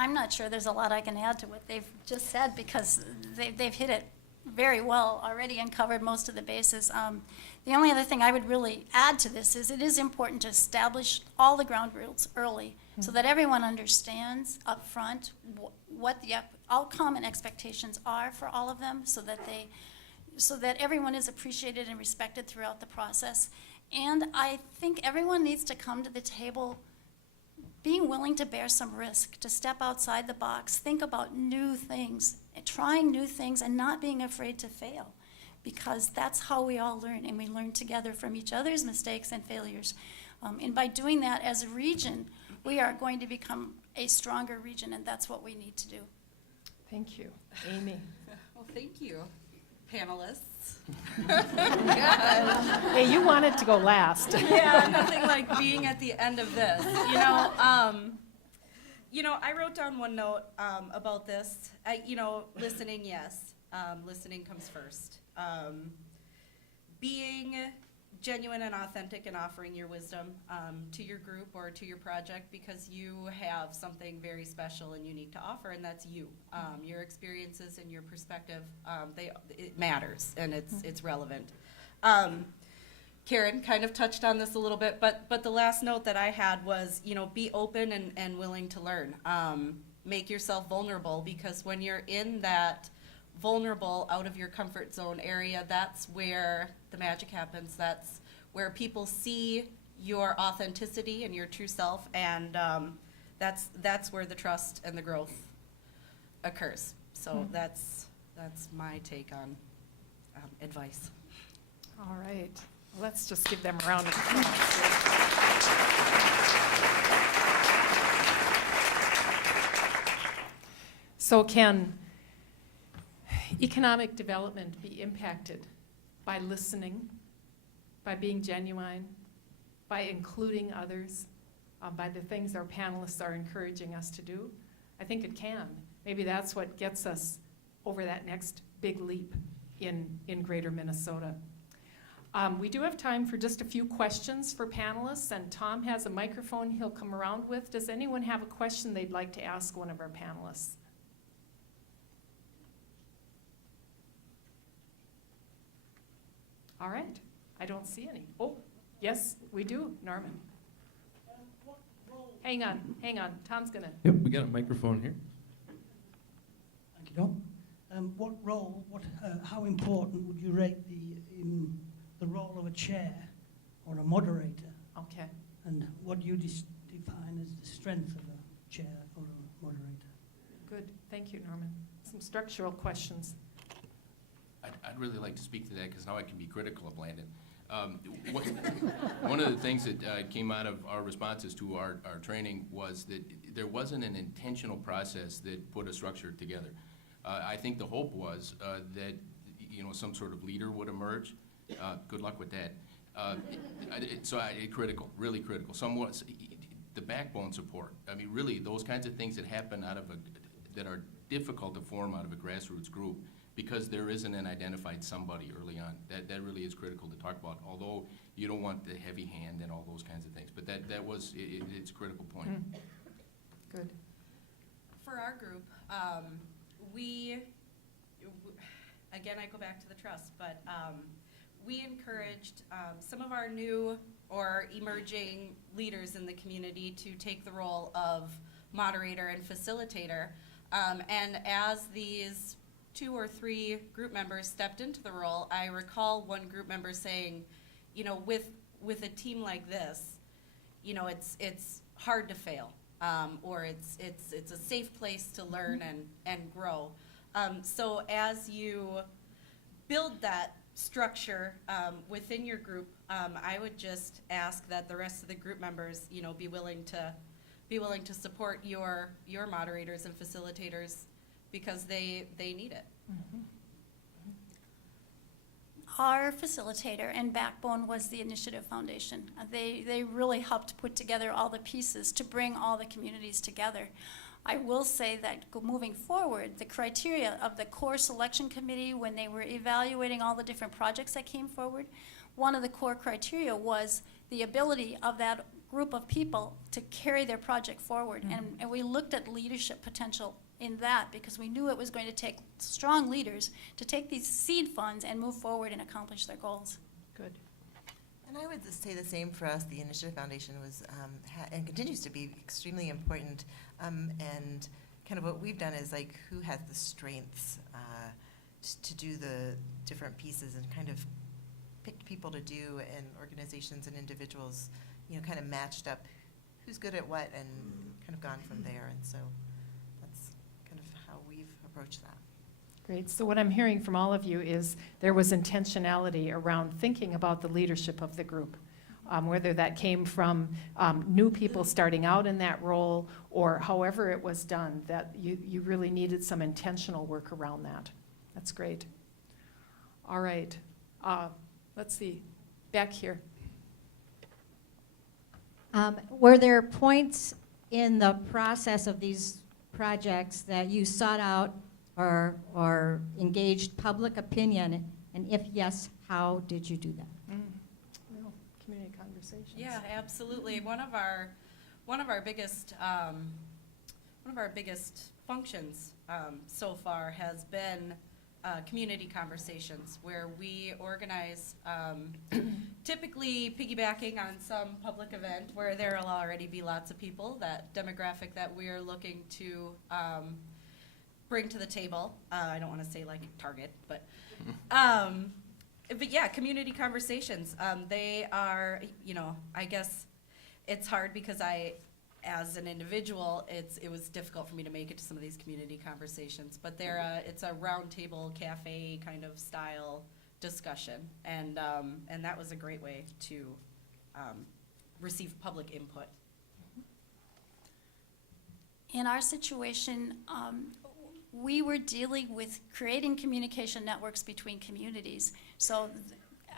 I'm not sure there's a lot I can add to what they've just said, because they've hit it very well already and covered most of the bases. The only other thing I would really add to this is it is important to establish all the ground rules early so that everyone understands up front what the outcome and expectations are for all of them, so that everyone is appreciated and respected throughout the process. And I think everyone needs to come to the table being willing to bear some risk, to step outside the box, think about new things, trying new things, and not being afraid to fail, because that's how we all learn, and we learn together from each other's mistakes and failures. And by doing that as a region, we are going to become a stronger region, and that's what we need to do. Thank you. Amy? Well, thank you, panelists. Hey, you wanted to go last. Yeah, nothing like being at the end of this. I wrote down one note about this. Listening, yes. Listening comes first. Being genuine and authentic and offering your wisdom to your group or to your project, because you have something very special and unique to offer, and that's you. Your experiences and your perspective, it matters, and it's relevant. Karen kind of touched on this a little bit, but the last note that I had was, be open and willing to learn. Make yourself vulnerable, because when you're in that vulnerable, out of your comfort zone area, that's where the magic happens. That's where people see your authenticity and your true self, and that's where the trust and the growth occurs. So that's my take on advice. All right. Let's just give them a round of applause. So can economic development be impacted by listening, by being genuine, by including others, by the things our panelists are encouraging us to do? I think it can. Maybe that's what gets us over that next big leap in Greater Minnesota. We do have time for just a few questions for panelists, and Tom has a microphone he'll come around with. Does anyone have a question they'd like to ask one of our panelists? All right, I don't see any. Oh, yes, we do, Norman. Hang on, Tom's gonna. Yep, we got a microphone here. Thank you, Tom. What role, how important would you rate the role of a chair or a moderator? Okay. And what do you define as the strength of a chair or a moderator? Good, thank you, Norman. Some structural questions. I'd really like to speak to that, because now I can be critical of Landon. One of the things that came out of our responses to our training was that there wasn't an intentional process that put a structure together. I think the hope was that some sort of leader would emerge. Good luck with that. Critical, really critical. Somewhat the backbone support. I mean, really, those kinds of things that happen that are difficult to form out of a grassroots group, because there isn't an identified somebody early on. That really is critical to talk about, although you don't want the heavy hand and all those kinds of things. But it's a critical point. Good. For our group, again, I go back to the trust, but we encouraged some of our new or emerging leaders in the community to take the role of moderator and facilitator. And as these 2 or 3 group members stepped into the role, I recall one group member saying, with a team like this, it's hard to fail, or it's a safe place to learn and grow. So as you build that structure within your group, I would just ask that the rest of the group members, be willing to support your moderators and facilitators, because they need it. Mm-hmm. Our facilitator and backbone was the Initiative Foundation. They really helped put together all the pieces to bring all the communities together. I will say that moving forward, the criteria of the core selection committee, when they were evaluating all the different projects that came forward, one of the core criteria was the ability of that group of people to carry their project forward. And we looked at leadership potential in that because we knew it was going to take strong leaders to take these seed funds and move forward and accomplish their goals. Good. And I would say the same for us. The Initiative Foundation was and continues to be extremely important. And kind of what we've done is like who has the strengths to do the different pieces and kind of picked people to do, and organizations and individuals, kind of matched up who's good at what and kind of gone from there. And so that's kind of how we've approached that. Great. So what I'm hearing from all of you is there was intentionality around thinking about the leadership of the group, whether that came from new people starting out in that role or however it was done, that you really needed some intentional work around that. That's great. All right. Let's see. Back here. Were there points in the process of these projects that you sought out or engaged public opinion? And if yes, how did you do that? Well, community conversations. Yeah, absolutely. One of our biggest functions so far has been community conversations, where we organize, typically piggybacking on some public event where there will already be lots of people, that demographic that we are looking to bring to the table. I don't want to say like Target, but yeah, community conversations. They are, I guess it's hard because as an individual, it was difficult for me to make it to some of these community conversations, but it's a round table cafe kind of style discussion, and that was a great way to receive public input. In our situation, we were dealing with creating communication networks between communities. So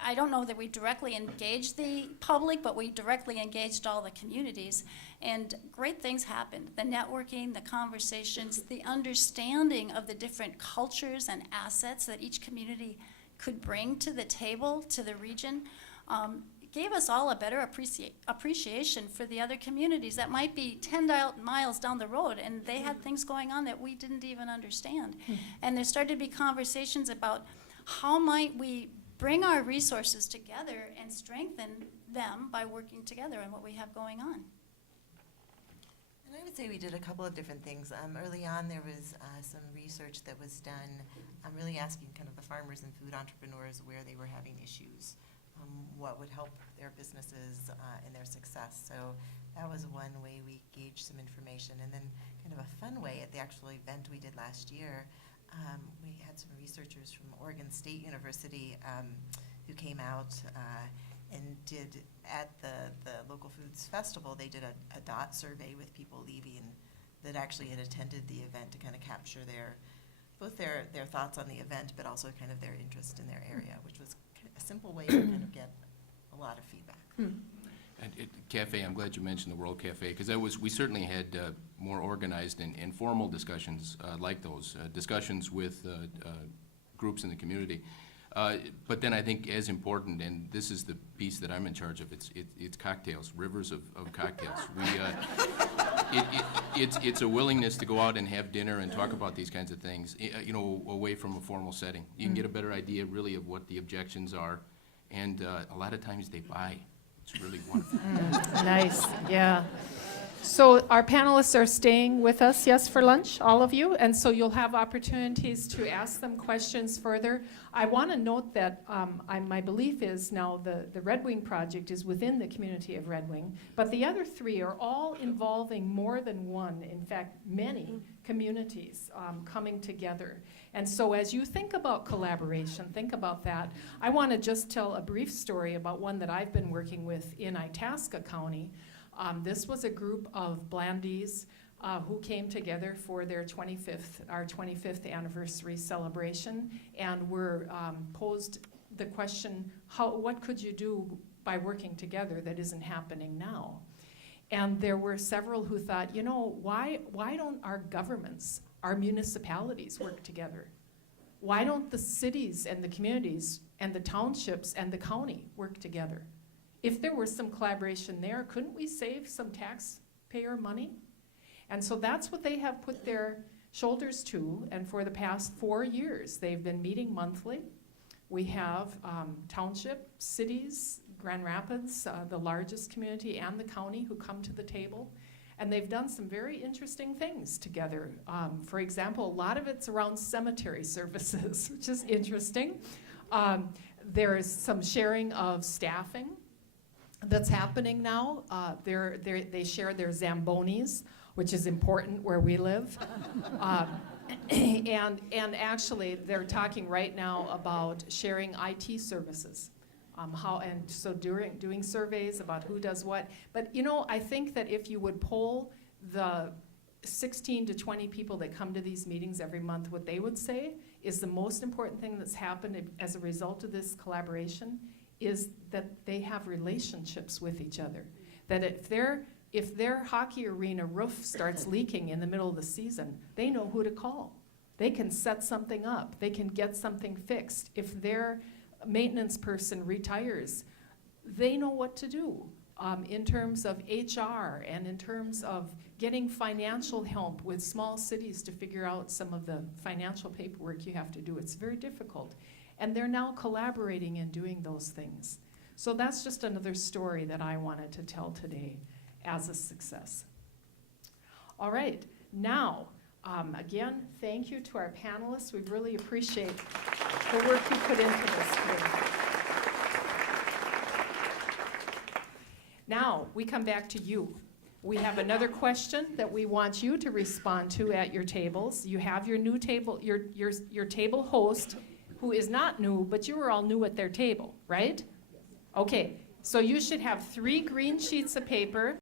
I don't know that we directly engaged the public, but we directly engaged all the communities. And great things happened. The networking, the conversations, the understanding of the different cultures and assets that each community could bring to the table, to the region, gave us all a better appreciation for the other communities that might be 10 miles down the road, and they had things going on that we didn't even understand. And there started to be conversations about how might we bring our resources together and strengthen them by working together on what we have going on. And I would say we did a couple of different things. Early on, there was some research that was done, really asking kind of the farmers and food entrepreneurs where they were having issues, what would help their businesses and their success. So that was one way we gauged some information. And then kind of a fun way at the actual event we did last year, we had some researchers from Oregon State University who came out and did, at the local foods festival, they did a dot survey with people leaving that actually had attended the event to kind of capture both their thoughts on the event, but also kind of their interest in their area, which was a simple way to kind of get a lot of feedback. And Cafe, I'm glad you mentioned the World Cafe, because we certainly had more organized and informal discussions like those, discussions with groups in the community. But then I think as important, and this is the piece that I'm in charge of, it's cocktails, rivers of cocktails. It's a willingness to go out and have dinner and talk about these kinds of things, away from a formal setting. You can get a better idea really of what the objections are, and a lot of times they buy. It's really wonderful. Nice, yeah. So our panelists are staying with us, yes, for lunch, all of you, and so you'll have opportunities to ask them questions further. I want to note that my belief is now the Red Wing project is within the community of Red Wing, but the other three are all involving more than one, in fact, many communities coming together. And so as you think about collaboration, think about that. I want to just tell a brief story about one that I've been working with in Itasca County. This was a group of Blandies who came together for their our 25th anniversary celebration, and were posed the question, what could you do by working together that isn't happening now? And there were several who thought, why don't our governments, our municipalities work together? Why don't the cities and the communities and the townships and the county work together? if there were some collaboration there, couldn't we save some taxpayer money? And so that's what they have put their shoulders to, and for the past 4 years, they've been meeting monthly. We have township, cities, Grand Rapids, the largest community, and the county who come to the table. And they've done some very interesting things together. For example, a lot of it's around cemetery services, which is interesting. There's some sharing of staffing that's happening now. They share their Zambonis, which is important where we live. And actually, they're talking right now about sharing IT services. Doing surveys about who does what. But you know, I think that if you would poll the 16 to 20 people that come to these meetings every month, what they would say is the most important thing that's happened as a result of this collaboration is that they have relationships with each other. That if their hockey arena roof starts leaking in the middle of the season, they know who to call. They can set something up. They can get something fixed. If their maintenance person retires, they know what to do in terms of HR and in terms of getting financial help with small cities to figure out some of the financial paperwork you have to do. It's very difficult. And they're now collaborating and doing those things. So that's just another story that I wanted to tell today as a success. All right, now, again, thank you to our panelists. We really appreciate the work you put into this today. Now, we come back to you. We have another question that we want you to respond to at your tables. You have your new table, your table host, who is not new, but you were all new at their table, right? Okay, so you should have 3 green sheets of paper.